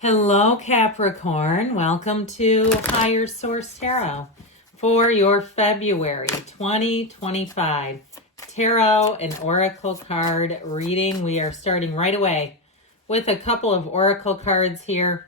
Hello, Capricorn. Welcome to Higher Source Tarot for your February 2025 Tarot and Oracle card reading. We are starting right away with a couple of Oracle cards here.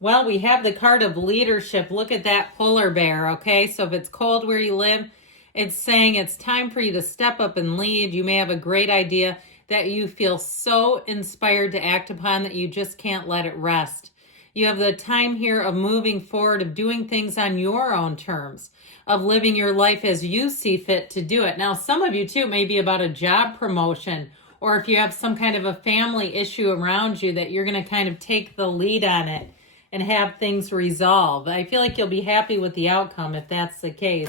Well, we have the card of leadership. Look at that polar bear, okay? So if it's cold where you live, it's saying it's time for you to step up and lead. You may have a great idea that you feel so inspired to act upon that you just can't let it rest. You have the time here of moving forward, of doing things on your own terms, of living your life as you see fit to do it. Now, some of you too may be about a job promotion, or if you have some kind of a family issue around you that you're going to kind of take the lead on it and have things resolve. I feel like you'll be happy with the outcome if that's the case.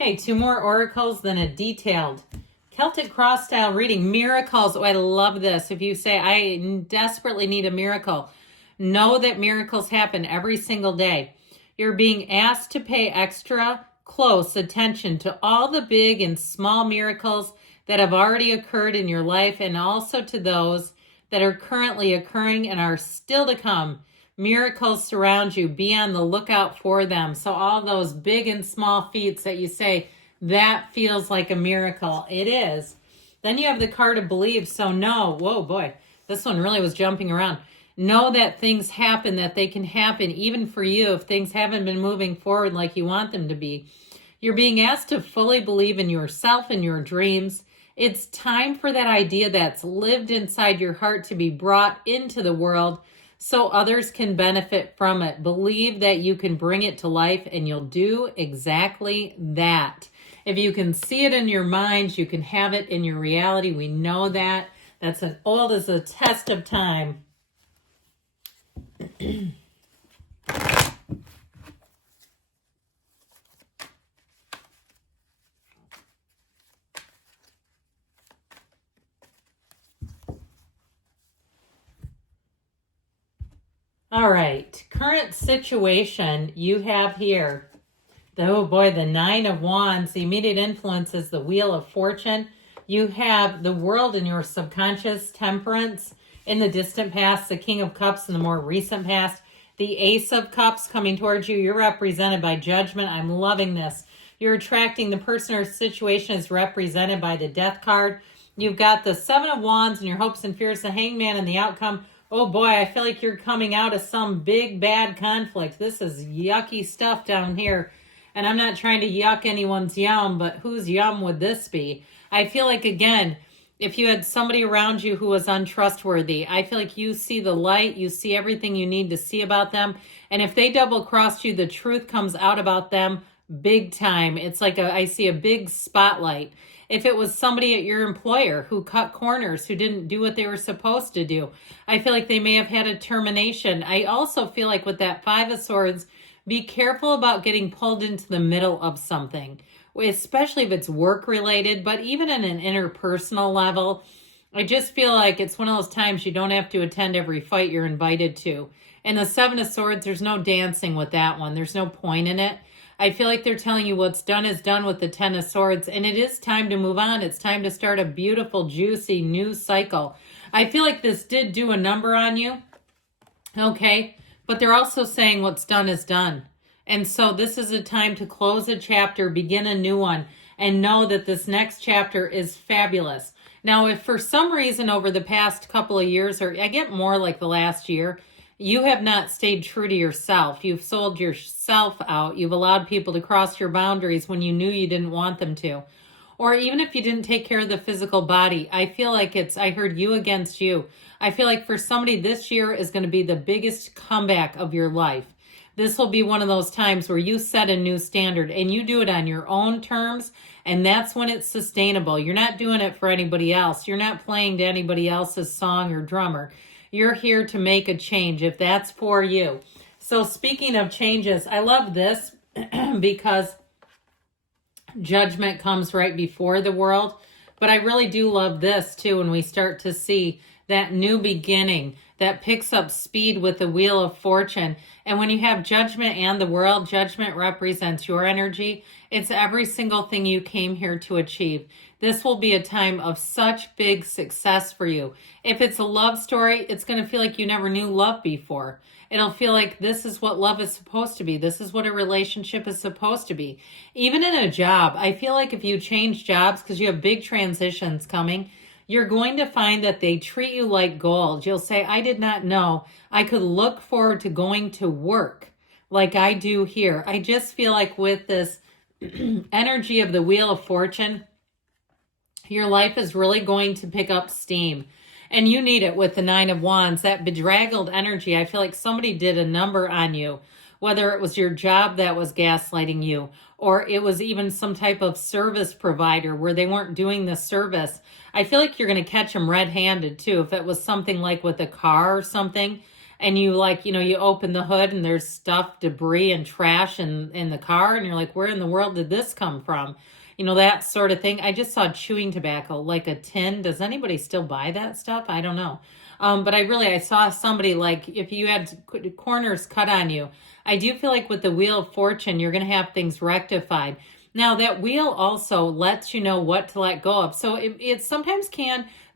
Okay, two more oracles, then a detailed Celtic cross style reading. Miracles. Oh, I love this. If you say, I desperately need a miracle, know that miracles happen every single day. You're being asked to pay extra close attention to all the big and small miracles that have already occurred in your life, and also to those that are currently occurring and are still to come. Miracles surround you. Be on the lookout for them. So all those big and small feats that you say, that feels like a miracle. It is. Then you have the card of believe. So know, whoa, boy, this one really was jumping around. Know that things happen, that they can happen even for you if things haven't been moving forward like you want them to be. You're being asked to fully believe in yourself and your dreams. It's time for that idea that's lived inside your heart to be brought into the world so others can benefit from it. Believe that you can bring it to life, and you'll do exactly that. If you can see it in your mind, you can have it in your reality. We know that. That's as old as a test of time. All right, current situation you have here. Oh boy, the Nine of Wands, the immediate influence is the Wheel of Fortune. You have the world in your subconscious, Temperance in the distant past, the King of Cups in the more recent past, the Ace of Cups coming towards you. You're represented by Judgment. I'm loving this. You're attracting the person or situation is represented by the Death card. You've got the Seven of Wands and your hopes and fears, the Hangman and the outcome. Oh boy, I feel like you're coming out of some big bad conflict. This is yucky stuff down here. And I'm not trying to yuck anyone's yum, but whose yum would this be? I feel like, again, if you had somebody around you who was untrustworthy, I feel like you see the light, you see everything you need to see about them. And if they double-crossed you, the truth comes out about them big time. It's like I see a big spotlight. If it was somebody at your employer who cut corners, who didn't do what they were supposed to do, I feel like they may have had a termination. I also feel like with that Five of Swords, be careful about getting pulled into the middle of something, especially if it's work-related, but even in an interpersonal level. I just feel like it's one of those times you don't have to attend every fight you're invited to. And the Seven of Swords, there's no dancing with that one. There's no point in it. I feel like they're telling you what's done is done with the Ten of Swords, and it is time to move on. It's time to start a beautiful, juicy new cycle. I feel like this did do a number on you, okay? But they're also saying what's done is done. And so this is a time to close a chapter, begin a new one, and know that this next chapter is fabulous. Now, if for some reason over the past couple of years, or I get more like the last year, you have not stayed true to yourself. You've sold yourself out. You've allowed people to cross your boundaries when you knew you didn't want them to. Or even if you didn't take care of the physical body, I feel like I heard you against you. I feel like for somebody, this year is going to be the biggest comeback of your life. This will be one of those times where you set a new standard and you do it on your own terms, and that's when it's sustainable. You're not doing it for anybody else. You're not playing to anybody else's song or drummer. You're here to make a change if that's for you. So speaking of changes, I love this because Judgment comes right before the world. But I really do love this too when we start to see that new beginning that picks up speed with the Wheel of Fortune. And when you have Judgment and the World, Judgment represents your energy. It's every single thing you came here to achieve. This will be a time of such big success for you. If it's a love story, it's going to feel like you never knew love before. It'll feel like this is what love is supposed to be. This is what a relationship is supposed to be. Even in a job, I feel like if you change jobs, because you have big transitions coming, you're going to find that they treat you like gold. You'll say, I did not know I could look forward to going to work like I do here. I just feel like with this energy of the Wheel of Fortune, your life is really going to pick up steam. And you need it with the Nine of Wands, that bedraggled energy. I feel like somebody did a number on you, whether it was your job that was gaslighting you, or it was even some type of service provider where they weren't doing the service. I feel like you're going to catch them red-handed too. If it was something like with a car or something, and you you open the hood and there's stuff, debris and trash in the car, and you're like, where in the world did this come from? That sort of thing. I just saw chewing tobacco, like a tin. Does anybody still buy that stuff? I don't know. But I saw somebody, like, if you had corners cut on you, I do feel like with the Wheel of Fortune, you're going to have things rectified. Now, that wheel also lets you know what to let go of. So it sometimes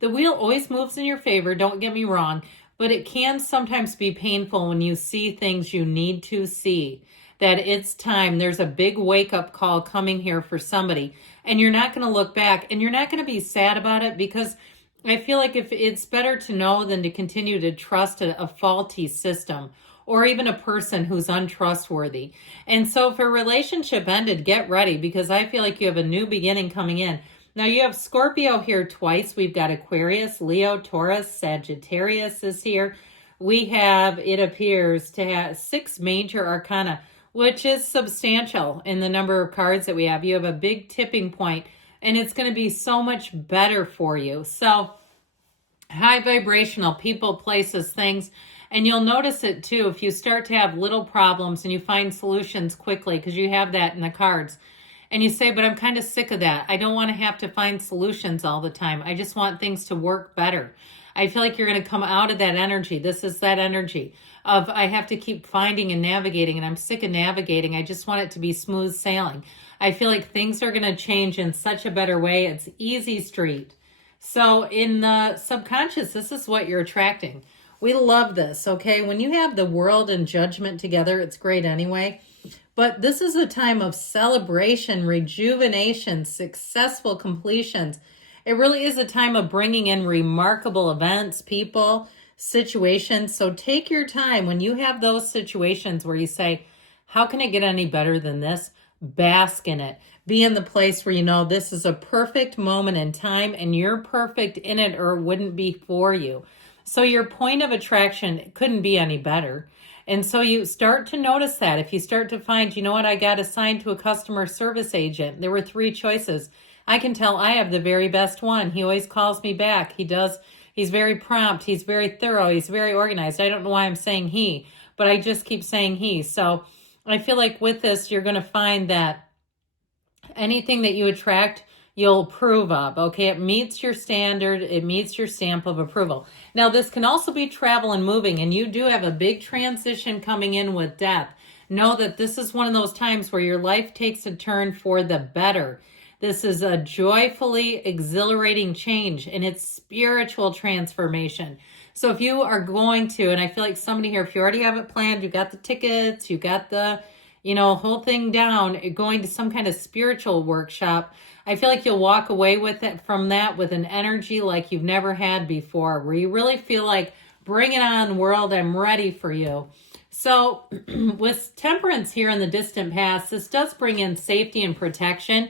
the wheel always moves in your favor, don't get me wrong, but it can sometimes be painful when you see things you need to see. That it's time. There's a big wake-up call coming here for somebody. And you're not going to look back. And you're not going to be sad about it, because I feel like if it's better to know than to continue to trust a faulty system or even a person who's untrustworthy. And so if a relationship ended, get ready, because I feel like you have a new beginning coming in. Now you have Scorpio here twice. We've got Aquarius, Leo, Taurus, Sagittarius is here. We have, it appears to have 6 major arcana, which is substantial in the number of cards that we have. You have a big tipping point, and it's going to be so much better for you. So high vibrational people, places, things, and you'll notice it too if you start to have little problems and you find solutions quickly, because you have that in the cards. And you say, but I'm kind of sick of that. I don't want to have to find solutions all the time. I just want things to work better. I feel like you're going to come out of that energy. This is that energy of I have to keep finding and navigating, and I'm sick of navigating. I just want it to be smooth sailing. I feel like things are going to change in such a better way. It's easy street. So in the subconscious, this is what you're attracting. We love this, okay? When you have the World and Judgment together, it's great anyway. But this is a time of celebration, rejuvenation, successful completions. It really is a time of bringing in remarkable events, people, situations. So take your time when you have those situations where you say, how can it get any better than this? Bask in it. Be in the place where you know this is a perfect moment in time and you're perfect in it, or it wouldn't be for you. So your point of attraction couldn't be any better. And so you start to notice that. If you start to find, you know what, I got assigned to a customer service agent. There were 3 choices. I can tell I have the very best one. He always calls me back. He's very prompt. He's very thorough. He's very organized. I don't know why I'm saying he, but I just keep saying he. So I feel like with this, you're going to find that anything that you attract, you'll approve of. Okay, it meets your standard. It meets your stamp of approval. Now, this can also be travel and moving, and you do have a big transition coming in with death. Know that this is one of those times where your life takes a turn for the better. This is a joyfully exhilarating change, and it's spiritual transformation. So if you are going to, and I feel like somebody here, if you already have it planned, you got the tickets, you got the, whole thing down, going to some kind of spiritual workshop, I feel like you'll walk away with it from that with an energy like you've never had before, where you really feel like, bring it on, world, I'm ready for you. So with Temperance here in the distant past, this does bring in safety and protection.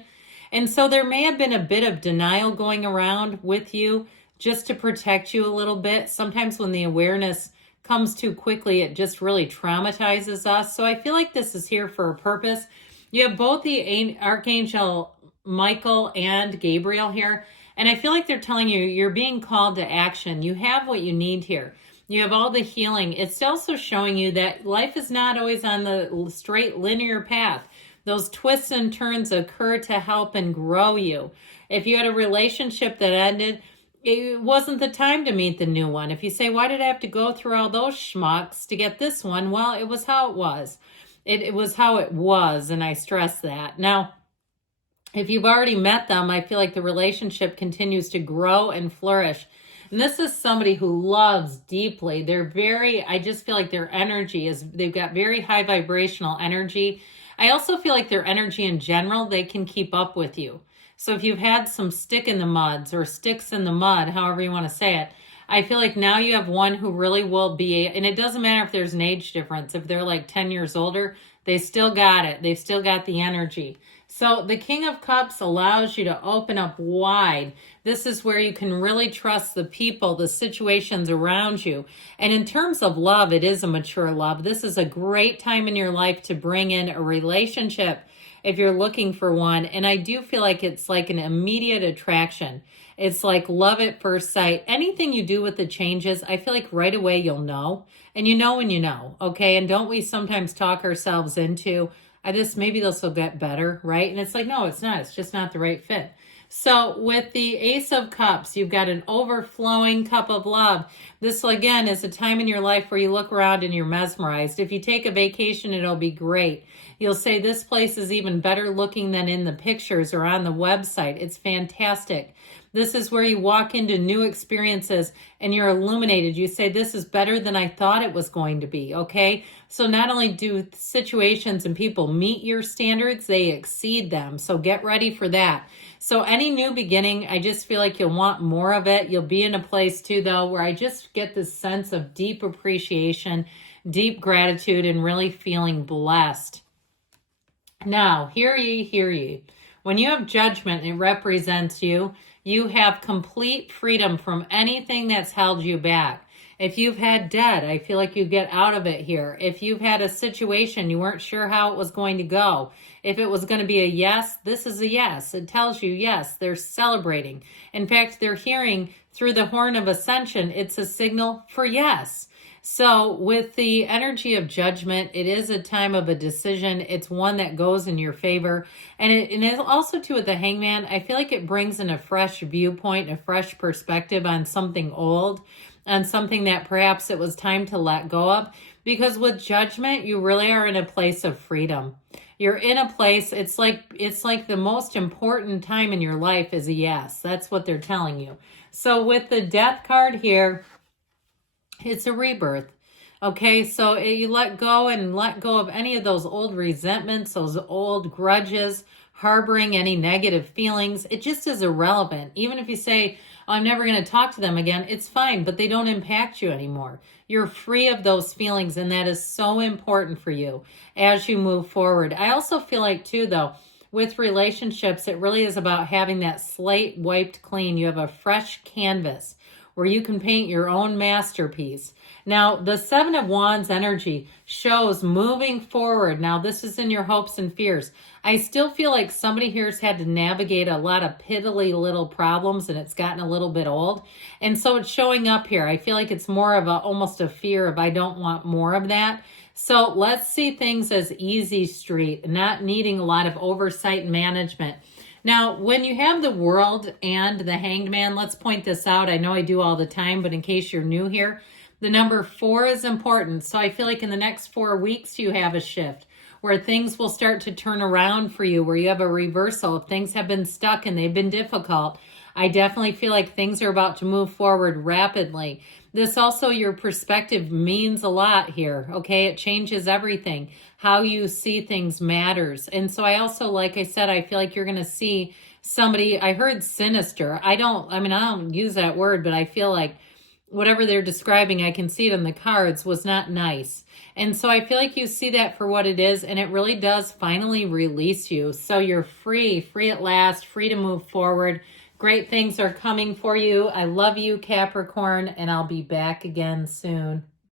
And so there may have been a bit of denial going around with you just to protect you a little bit. Sometimes when the awareness comes too quickly, it just really traumatizes us. So I feel like this is here for a purpose. You have both the Archangel Michael and Gabriel here. And I feel like they're telling you you're being called to action. You have what you need here. You have all the healing. It's also showing you that life is not always on the straight linear path. Those twists and turns occur to help and grow you. If you had a relationship that ended, it wasn't the time to meet the new one. If you say, why did I have to go through all those schmucks to get this one? Well, it was how it was. It was how it was, and I stress that. Now, if you've already met them, I feel like the relationship continues to grow and flourish. And this is somebody who loves deeply. I just feel like their energy they've got very high vibrational energy. I also feel like their energy in general, they can keep up with you. So if you've had some stick in the muds or sticks in the mud, however you want to say it, I feel like now you have one who really will be, and it doesn't matter if there's an age difference. If they're like 10 years older, they still got it. They've still got the energy. So the King of Cups allows you to open up wide. This is where you can really trust the people, the situations around you. And in terms of love, it is a mature love. This is a great time in your life to bring in a relationship if you're looking for one. And I do feel like it's like an immediate attraction. It's like love at first sight. Anything you do with the changes, I feel like right away you'll know. And you know when you know, okay? And don't we sometimes talk ourselves into, maybe this will get better, right? And it's like, no, it's not. It's just not the right fit. So with the Ace of Cups, you've got an overflowing cup of love. This, again, is a time in your life where you look around and you're mesmerized. If you take a vacation, it'll be great. You'll say, this place is even better looking than in the pictures or on the website. It's fantastic. This is where you walk into new experiences and you're illuminated. You say, this is better than I thought it was going to be, okay? So not only do situations and people meet your standards, they exceed them. So get ready for that. So any new beginning, I just feel like you'll want more of it. You'll be in a place too, though, where I just get this sense of deep appreciation, deep gratitude, and really feeling blessed. Now, hear ye, hear ye. When you have judgment, it represents you. You have complete freedom from anything that's held you back. If you've had debt, I feel like you get out of it here. If you've had a situation, you weren't sure how it was going to go. If it was going to be a yes, this is a yes. It tells you yes, they're celebrating. In fact, they're hearing through the horn of ascension, it's a signal for yes. So with the energy of judgment, it is a time of a decision. It's one that goes in your favor. And it also, too, with the Hangman, I feel like it brings in a fresh viewpoint, a fresh perspective on something old, on something that perhaps it was time to let go of. Because with judgment, you really are in a place of freedom. You're in a place, it's like the most important time in your life is a yes. That's what they're telling you. So with the Death card here, it's a rebirth. Okay, so you let go of any of those old resentments, those old grudges, harboring any negative feelings. It just is irrelevant. Even if you say, oh, I'm never going to talk to them again, it's fine, but they don't impact you anymore. You're free of those feelings, and that is so important for you as you move forward. I also feel like, too, though, with relationships, it really is about having that slate wiped clean. You have a fresh canvas where you can paint your own masterpiece. Now, the Seven of Wands energy shows moving forward. Now, this is in your hopes and fears. I still feel like somebody here has had to navigate a lot of piddly little problems, and it's gotten a little bit old. And so it's showing up here. I feel like it's more of almost a fear of, I don't want more of that. So let's see things as easy street, not needing a lot of oversight and management. Now, when you have the World and the Hanged Man, let's point this out. I know I do all the time, but in case you're new here, the number 4 is important. So I feel like in the next 4 weeks, you have a shift where things will start to turn around for you, where you have a reversal. If things have been stuck and they've been difficult, I definitely feel like things are about to move forward rapidly. This also, your perspective means a lot here, okay? It changes everything. How you see things matters. And so I also, like I said, I feel like you're going to see somebody, I heard sinister. I don't use that word, but I feel like whatever they're describing, I can see it in the cards, was not nice. And so I feel like you see that for what it is, and it really does finally release you. So you're free at last, free to move forward. Great things are coming for you. I love you, Capricorn, and I'll be back again soon.